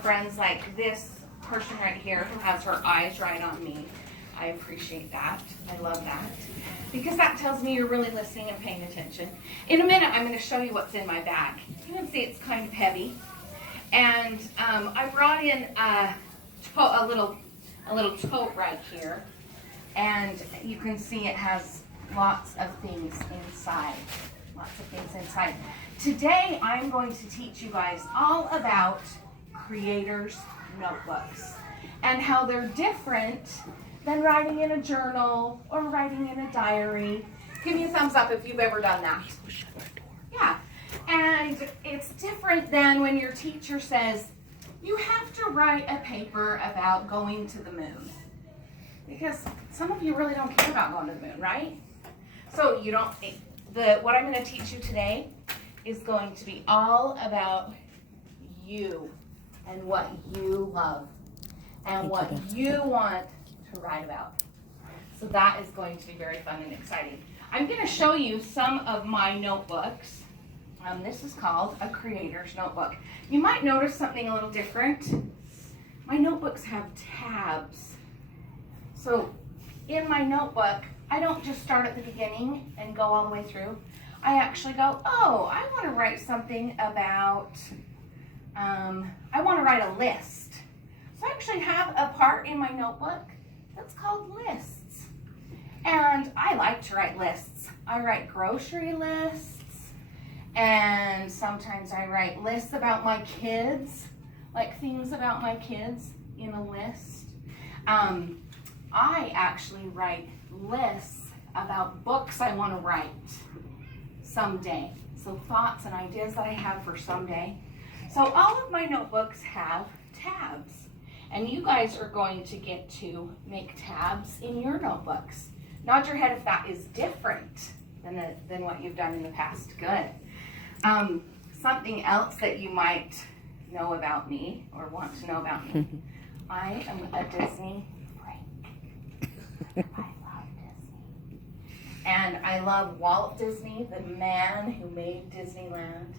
friends like this person right here who has her eyes right on me. I appreciate that. I love that. Because that tells me you're really listening and paying attention. In a minute, I'm going to show you what's in my bag. You can see it's kind of heavy. And I brought in a little tote right here. And you can see it has lots of things inside. Lots of things inside. Today, I'm going to teach you guys all about creators' notebooks and how they're different than writing in a journal or writing in a diary. Give me a thumbs up if you've ever done that. Yeah. And it's different than when your teacher says, you have to write a paper about going to the moon. Because some of you really don't care about going to the moon, right? So you don't, what I'm going to teach you today is going to be all about you and what you love and what you want to write about. So that is going to be very fun and exciting. I'm going to show you some of my notebooks. This is called a creator's notebook. You might notice something a little different. My notebooks have tabs. So in my notebook, I don't just start at the beginning and go all the way through. I actually go, oh, I want to write something about, I want to write a list. So I actually have a part in my notebook that's called lists. And I like to write lists. I write grocery lists, and sometimes I write lists about my kids, like things about my kids in a list. I actually write lists about books I want to write someday. So thoughts and ideas that I have for someday. So all of my notebooks have tabs. And you guys are going to get to make tabs in your notebooks. Nod your head if that is different than what you've done in the past. Good. Something else that you might know about me or want to know about me. I am a Disney freak. I love Disney. And I love Walt Disney, the man who made Disneyland.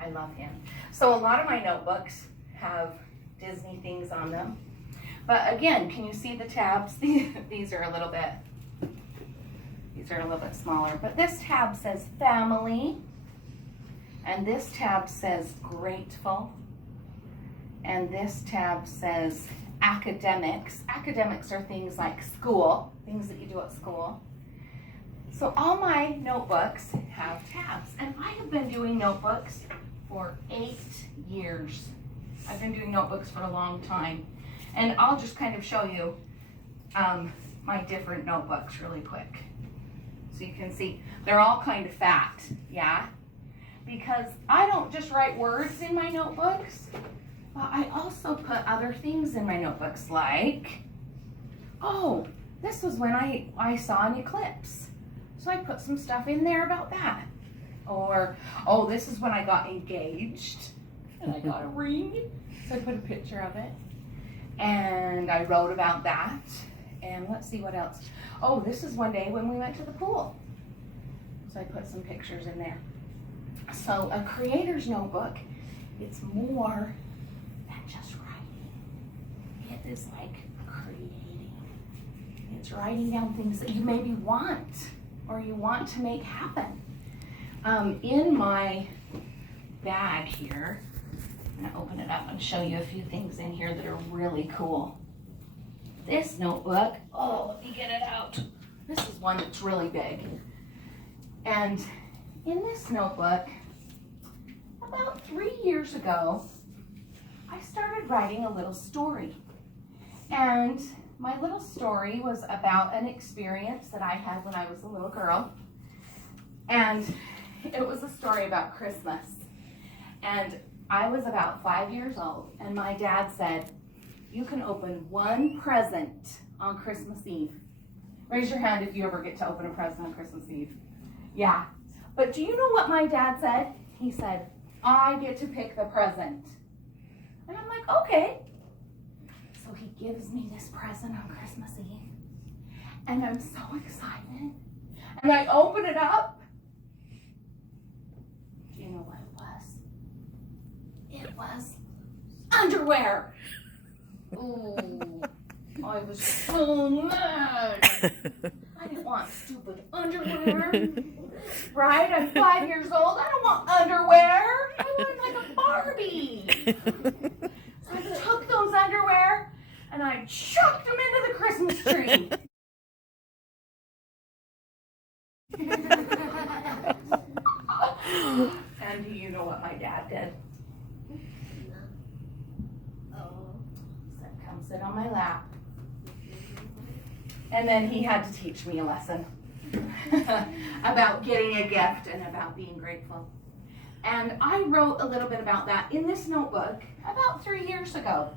I love him. So a lot of my notebooks have Disney things on them. But again, can you see the tabs? These are a little bit smaller. But this tab says family. And this tab says grateful. And this tab says academics. Academics are things like school, things that you do at school. So all my notebooks have tabs. And I have been doing notebooks for 8 years. I've been doing notebooks for a long time. And I'll just kind of show you my different notebooks really quick. So you can see they're all kind of fat, yeah? Because I don't just write words in my notebooks, but I also put other things in my notebooks like, oh, this was when I saw an eclipse. So I put some stuff in there about that. Or, oh, this is when I got engaged and I got a ring. So I put a picture of it. And I wrote about that. And let's see what else. Oh, this is one day when we went to the pool. So I put some pictures in there. So a creator's notebook, it's more than just writing. It is like creating. It's writing down things that you maybe want or you want to make happen. In my bag here, I'm going to open it up and show you a few things in here that are really cool. This notebook, oh, let me get it out. This is one that's really big. And in this notebook, about 3 years ago, I started writing a little story. And my little story was about an experience that I had when I was a little girl. And it was a story about Christmas. And I was about 5 years old, and my dad said, you can open one present on Christmas Eve. Raise your hand if you ever get to open a present on Christmas Eve. Yeah. But do you know what my dad said? He said, I get to pick the present. And I'm like, okay. So he gives me this present on Christmas Eve. And I'm so excited. And I open it up. Do you know what it was? It was a underwear. Ooh, I was so mad. I didn't want stupid underwear. Right? I'm 5 years old. I don't want underwear. I want like a Barbie. So I took those underwear and I chucked them into the Christmas tree. And do you know what my dad did? Said, come sit on my lap. And then he had to teach me a lesson about getting a gift and about being grateful. And I wrote a little bit about that in this notebook about 3 years ago.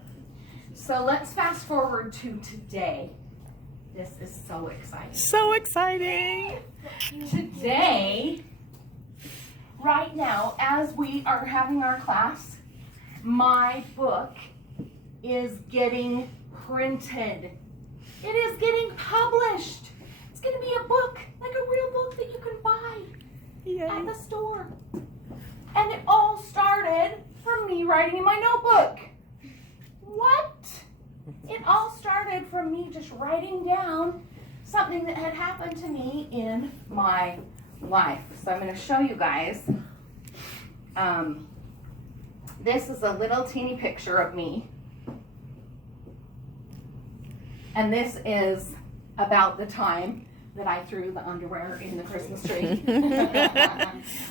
So let's fast forward to today. This is so exciting. So exciting. Today, right now, as we are having our class, my book is getting printed. It is getting published. It's going to be a book, like a real book that you can buy at the store. And it all started from me writing in my notebook. What? It all started from me just writing down something that had happened to me in my life. So I'm going to show you guys. This is a little teeny picture of me. And this is about the time that I threw the underwear in the Christmas tree.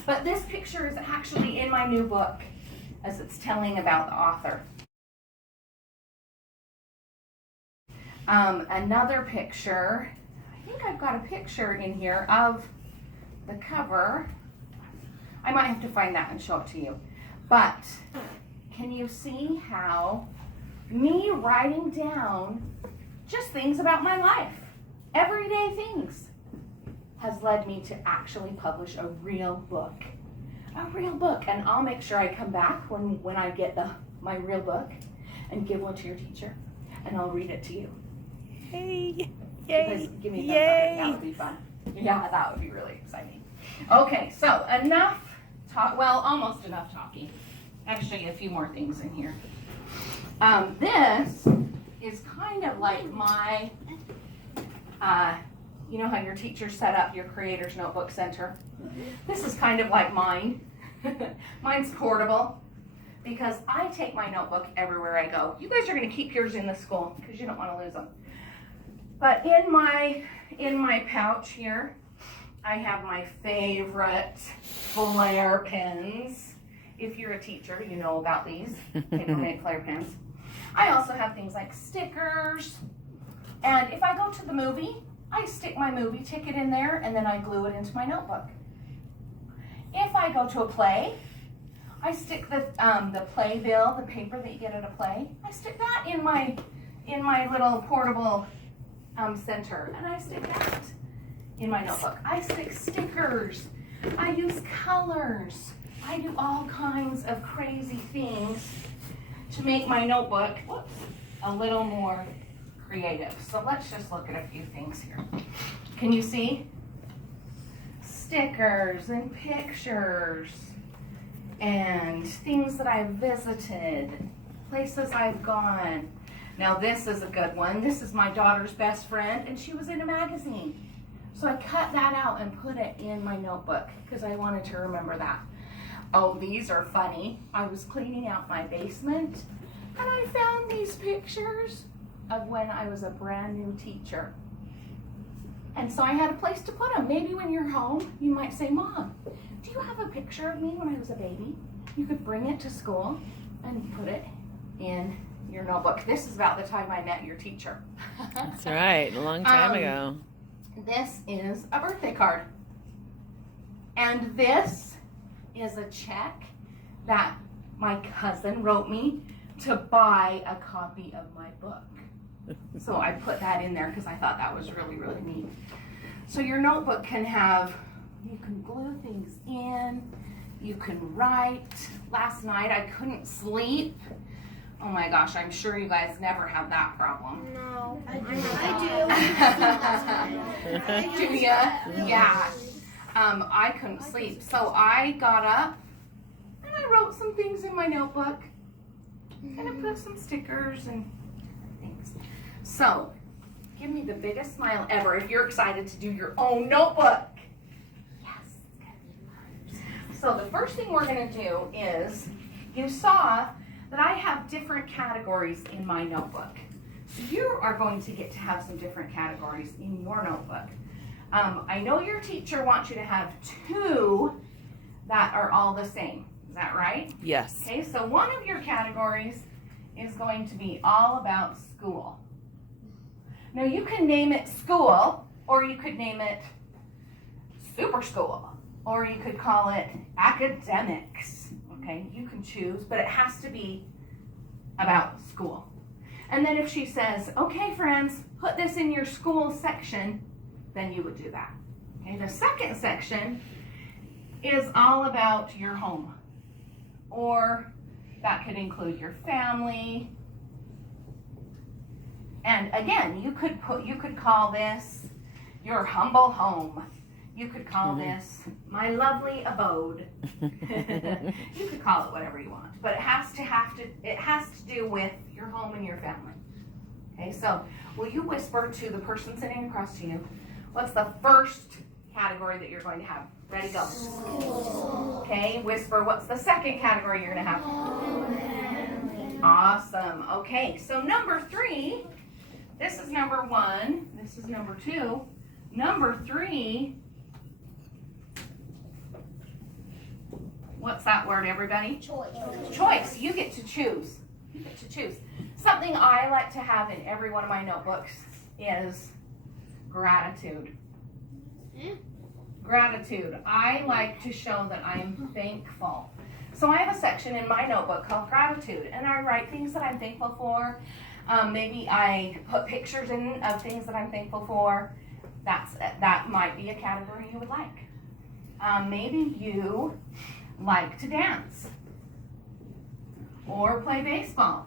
But this picture is actually in my new book, as it's telling about the author. Another picture, I think I've got a picture in here of the cover. I might have to find that and show it to you. But can you see how me writing down just things about my life, everyday things, has led me to actually publish a real book. A real book. And I'll make sure I come back when I get my real book and give one to your teacher. And I'll read it to you. Yay. Because give me a thumbs up. That would be fun. Yeah, that would be really exciting. Okay, so enough talk. Well, almost enough talking. Actually, a few more things in here. This is kind of like my, you know how your teacher set up your Creator's Notebook Center? This is kind of like mine. Mine's portable because I take my notebook everywhere I go. You guys are going to keep yours in the school because you don't want to lose them. But in my pouch here, I have my favorite Flair pens. If you're a teacher, you know about these paper-made Flair pens. I also have things like stickers. And if I go to the movie, I stick my movie ticket in there and then I glue it into my notebook. If I go to a play, I stick the playbill, the paper that you get at a play. I stick that in my little portable center, and I stick that in my notebook. I stick stickers. I use colors. I do all kinds of crazy things to make my notebook a little more creative. So let's just look at a few things here. Can you see? Stickers and pictures and things that I've visited, places I've gone. Now this is a good one. This is my daughter's best friend, and she was in a magazine. So I cut that out and put it in my notebook because I wanted to remember that. Oh, these are funny. I was cleaning out my basement and I found these pictures of when I was a brand new teacher. And so I had a place to put them. Maybe when you're home, you might say, Mom, do you have a picture of me when I was a baby? You could bring it to school and put it in your notebook. This is about the time I met your teacher. That's right, a long time ago. This is a birthday card. And this is a check that my cousin wrote me to buy a copy of my book. So I put that in there because I thought that was really, really neat. So your notebook can have, you can glue things in, you can write. Last night I couldn't sleep. Oh my gosh, I'm sure you guys never have that problem. No, I do. Do ya? Yeah. I couldn't sleep. So I got up and I wrote some things in my notebook. gonna put some stickers and things. So, give me the biggest smile ever if you're excited to do your own notebook. Yes, it's gonna be fun. So the first thing we're gonna do is, you saw that I have different categories in my notebook. So you are going to get to have some different categories in your notebook. I know your teacher wants you to have 2 that are all the same. Is that right? Yes. Okay, so one of your categories is going to be all about school. Now you can name it school, or you could name it super school, or you could call it academics. Okay, you can choose, but it has to be about school. And then if she says, okay friends, put this in your school section, then you would do that. Okay, the second section is all about your home, or that could include your family. And again, you could call this your humble home. You could call this my lovely abode. You could call it whatever you want, but it has to do with your home and your family. Okay, so will you whisper to the person sitting across to you, what's the first category that you're going to have? Ready, go. Okay, whisper, what's the second category you're going to have? Awesome. Okay, so number 3, this is number 1, this is number 2. Number 3, what's that word, everybody? Choice. Choice. You get to choose. You get to choose. Something I like to have in every one of my notebooks is gratitude. Gratitude. I like to show that I'm thankful. So I have a section in my notebook called gratitude, and I write things that I'm thankful for. Maybe I put pictures in of things that I'm thankful for. That might be a category you would like. Maybe you like to dance or play baseball.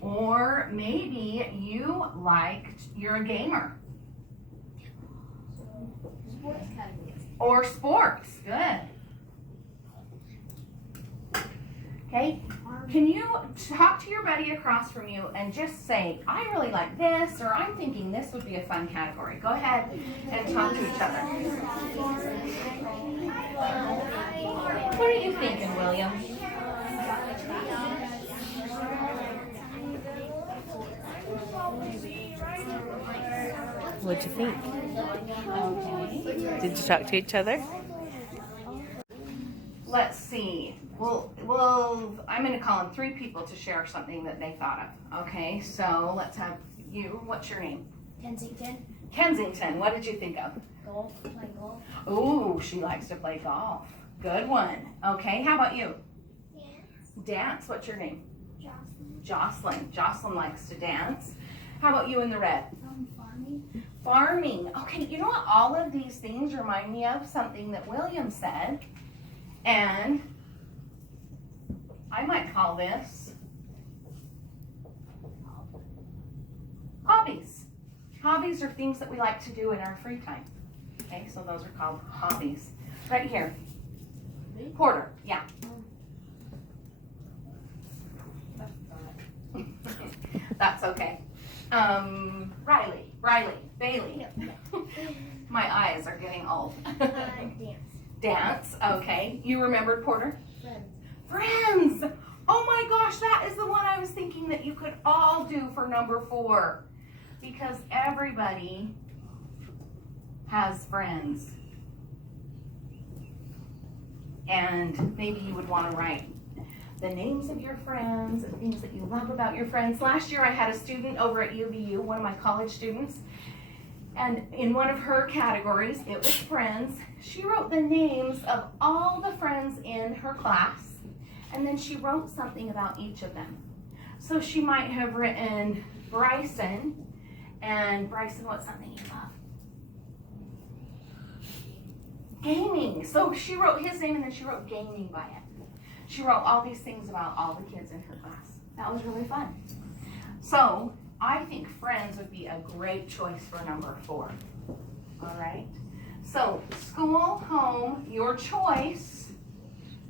Or maybe you're a gamer. Sports categories. Or sports. Good. Okay. Can you talk to your buddy across from you and just say, I really like this, or I'm thinking this would be a fun category. Go ahead and talk to each other. What are you thinking, William? What'd you think? Okay. Did you talk to each other? Let's see. Well, I'm going to call on 3 people to share something that they thought of. Okay, so let's have you. What's your name? Kensington. Kensington. What did you think of? Golf. Play golf. Ooh, she likes to play golf. Good one. Okay, how about you? Dance. Dance. What's your name? Jocelyn. Jocelyn. Jocelyn likes to dance. How about you in the red? Farming. Farming. Okay, you know what? All of these things remind me of something that William said. And I might call this hobbies. Hobbies are things that we like to do in our free time. Okay, so those are called hobbies. Right here. Porter, yeah. That's okay. Riley, Bailey. My eyes are getting old. Dance. Dance, okay. You remembered, Porter? Friends. Friends! Oh my gosh, that is the one I was thinking that you could all do for number 4. Because everybody has friends. And maybe you would want to write the names of your friends and things that you love about your friends. Last year I had a student over at UVU, one of my college students, and in one of her categories, it was friends. She wrote the names of all the friends in her class, and then she wrote something about each of them. So she might have written Bryson, and Bryson, what's something you love? Gaming. So she wrote his name and then she wrote gaming by it. She wrote all these things about all the kids in her class. That was really fun. So I think friends would be a great choice for number 4. All right. So school, home, your choice,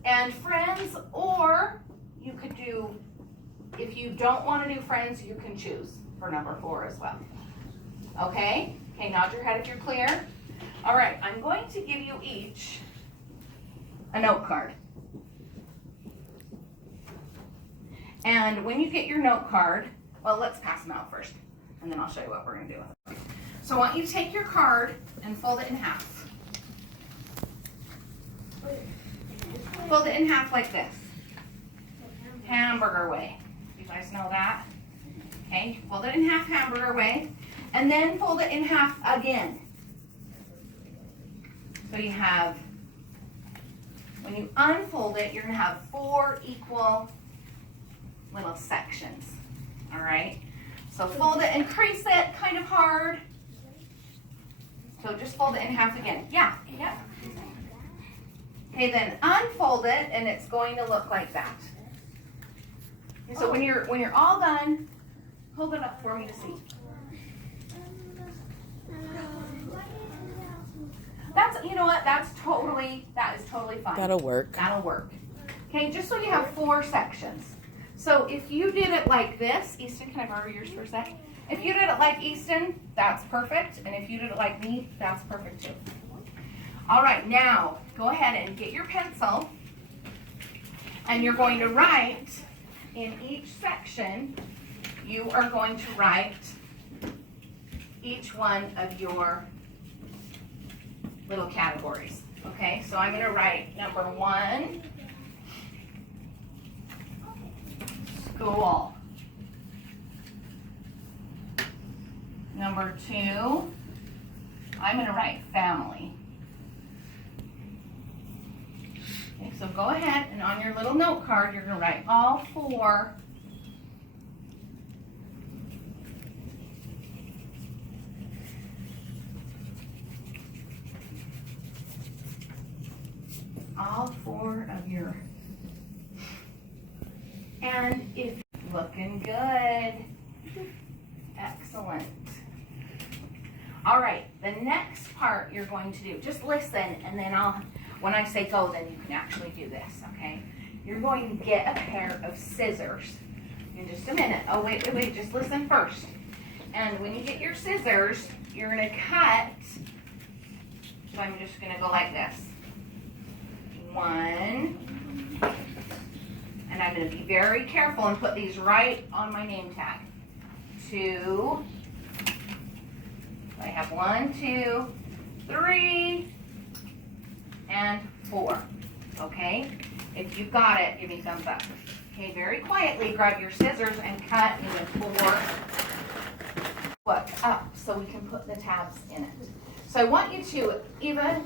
and and friends, or you could do, if you don't want to do friends, you can choose for number 4 as well. Okay? Okay, nod your head if you're clear. All right, I'm going to give you each a note card. And when you get your note card, well, let's pass them out first, and then I'll show you what we're going to do with it. So I want you to take your card and fold it in half. Fold it in half like this. Hamburger way. You guys know that? Okay, fold it in half hamburger way, and then fold it in half again. So you have, when you unfold it, you're going to have 4 equal little sections. All right? So fold it and crease it kind of hard. So just fold it in half again. Yeah. Okay, then unfold it, and it's going to look like that. Okay, so when you're all done, hold it up for me to see. That's, you know what? That is totally fine. That'll work. That'll work. Okay, just so you have 4 sections. So if you did it like this, Easton, can I borrow yours for a sec? If you did it like Easton, that's perfect. And if you did it like me, that's perfect too. All right, now go ahead and get your pencil, and you're going to write in each section, you are going to write each one of your little categories. Okay, so I'm going to write number 1, school. Number 2, I'm going to write family. Okay, so go ahead and on your little note card, you're going to write all 4 of your, and if looking good, excellent. All right, the next part you're going to do, just listen, and then when I say go, then you can actually do this, okay? You're going to get a pair of scissors in just a minute. Oh, wait, just listen first. And when you get your scissors, you're gonna cut, so I'm just gonna go like this. 1, and I'm going to be very careful and put these right on my name tag. 2, I have 1, 2, 3, and 4. Okay? If you've got it, give me thumbs up. Okay, very quietly grab your scissors and cut even 4 up so we can put the tabs in it. So I want you to, Ava,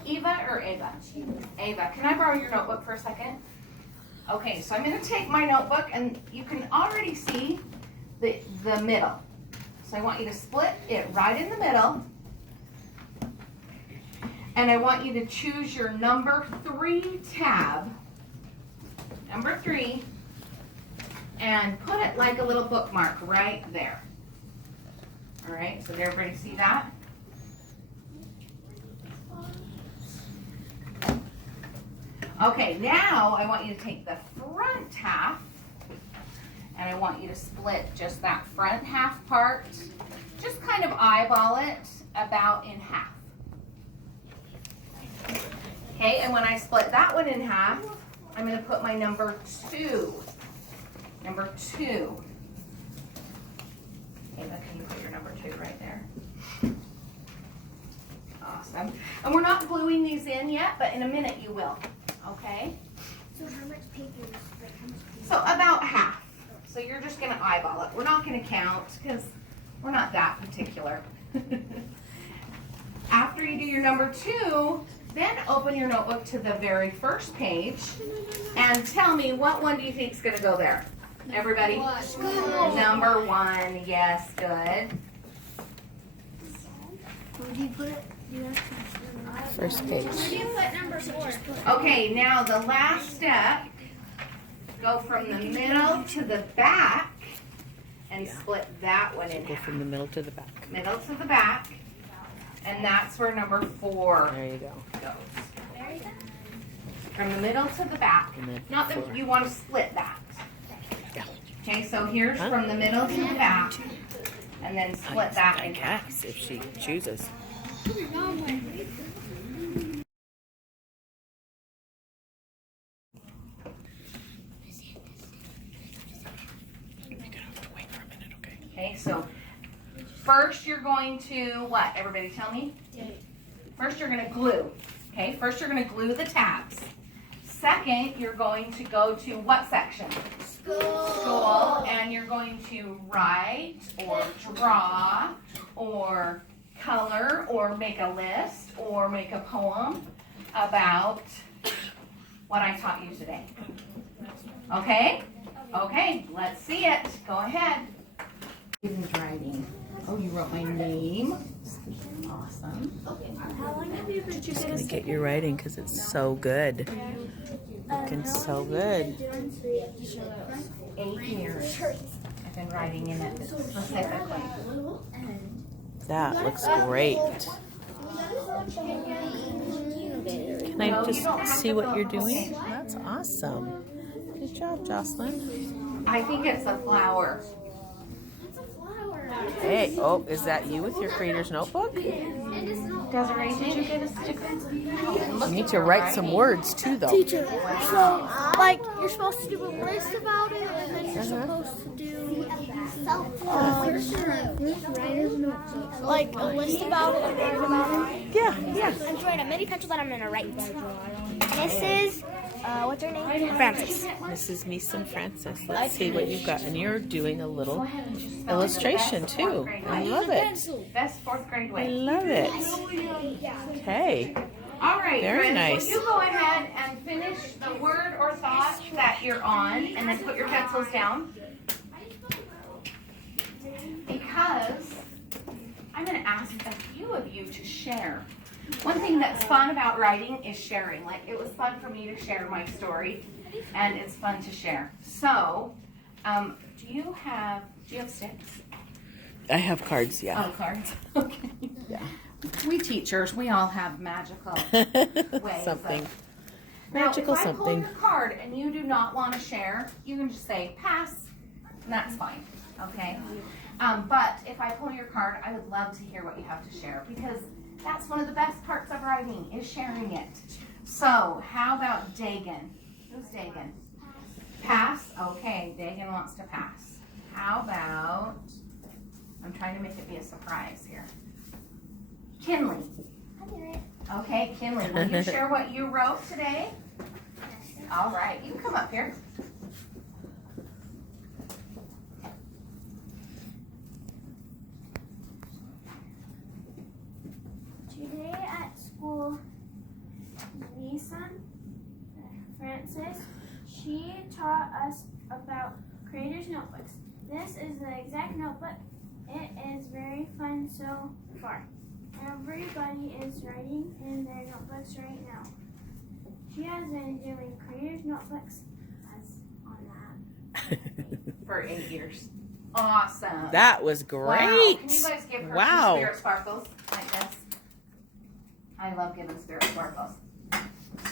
can I borrow your notebook for a second? Okay, so I'm going to take my notebook, and you can already see the middle. So I want you to split it right in the middle, and I want you to choose your number 3 tab, number 3, and put it like a little bookmark right there. All right, so did everybody see that? Okay, now I want you to take the front half, and I want you to split just that front half part. Just kind of eyeball it about in half. Okay, and when I split that one in half, I'm going to put my number 2. Number 2. Ava, can you put your number 2 right there? Awesome. And we're not gluing these in yet, but in a minute you will. Okay? So how much paper is So about half. So you're just going to eyeball it. We're not going to count because we're not that particular. After you do your number 2, then open your notebook to the very first page and tell me what one do you think is going to go there? Everybody? Number 1. Yes, good. Where do you put it? First page. Where do you put number 4? Okay, now the last step, go from the middle to the back and split that one in Go half. from the middle to the back. Middle to the back, and that's where number 4 There you go. goes. from the middle to the back. Not that you want to split that. Okay, so here's from the middle to the back, and then split that in half. Yes, if she chooses. Okay, so first you're going to what? Everybody tell me? First you're going to glue. Okay, first you're going to glue the tabs. Second, you're going to go to what section? School. And you're going to write or draw or color or make a list or make a poem about what I taught you today. Okay? Okay, let's see it. Go ahead. Student writing. Oh, you wrote my name. Awesome. How long have you been Just gonna get your writing because it's so good. Looking so good. 8 years. I've been writing in it specifically. That looks great. Can I just see what you're doing? That's awesome. Good job, Jocelyn. I think it's a flower. Hey, oh, is that you with your creator's notebook? Desiree, did you get a sticker? You need to write some words too, though. Teacher, so like you're supposed to do a list about it, and then you're supposed to do like a list about it and write about it. Yeah. I'm trying a mini pencil that I'm gonna write. This is what's her name? Francis. This is Miss and Francis. Let's see what you've got. And you're doing a little illustration too. I love it. Best 4th grade I way. love it. Okay. All right, Very friends, nice. will you go ahead and finish the word or thought that you're on, and then put your pencils down? Because I'm going to ask a few of you to share. One thing that's fun about writing is sharing. Like, it was fun for me to share my story, and it's fun to share. So, do you have sticks? I have cards, yeah. Oh, cards. Okay. Yeah. We teachers, we all have magical ways. Something. Now, Magical if I pull something. your card and you do not want to share, you can just say pass, and that's fine. Okay. But if I pull your card, I would love to hear what you have to share, because that's one of the best parts of writing is sharing it. So, how about Dagan? Who's Dagan? Pass. Okay, Dagan wants to pass. How about? I'm trying to make it be a surprise here. Kinley. Okay, Kinley, will you share what you wrote today? All right, you can come up here. Today at school, Lisa Francis, she taught us about creators' notebooks. This is the exact notebook. It is very fun so far. Everybody is writing in their notebooks right now. She has been doing creators' notebooks on that. For 8 years. Awesome. That was great. Wow. Can you guys give her Wow. some spirit sparkles like this? I love giving spirit sparkles.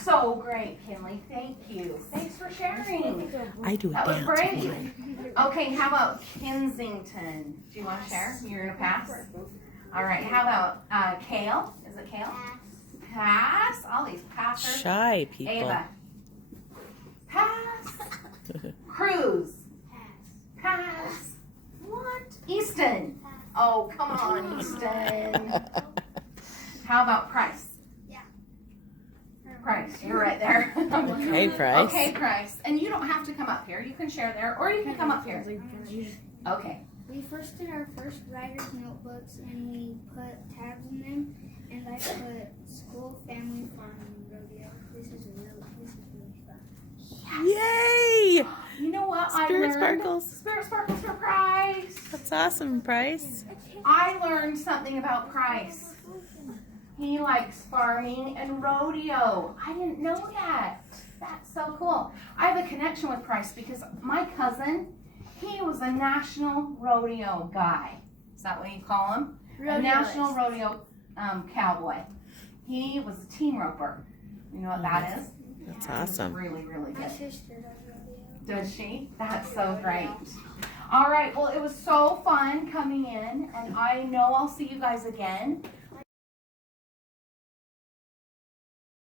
So great, Kinley. Thank you. Thanks for sharing. I do a That was dance. great. Okay, how about Kensington? Do you want to share? You're going to pass? All right. How about Kale? Is it Kale? Pass. All these passers. Shy people. Ava. Pass. Cruz. Pass. What? Easton. Oh, come on, Easton. How about Price? Price, you're right there. Okay, Price. Okay, Price. And you don't have to come up here. You can share there, or you can come up here. Okay. We first did our first writer's notebooks, and we put tabs in them, and I put school, family, farm, and rodeo. This is really fun. Yay! You know what I Spirit learned? sparkles. Spirit sparkles for Price. That's awesome, Price. I learned something about Price. He likes farming and rodeo. I didn't know that. That's so cool. I have a connection with Price because my cousin, he was a national rodeo guy. Is that what you call him? A national rodeo cowboy. He was a team roper. You know what that is? That's Yeah, it's awesome. really, really My good. sister does rodeo. Does she? That's so great. All right, well, it was so fun coming in, and I know I'll see you guys again.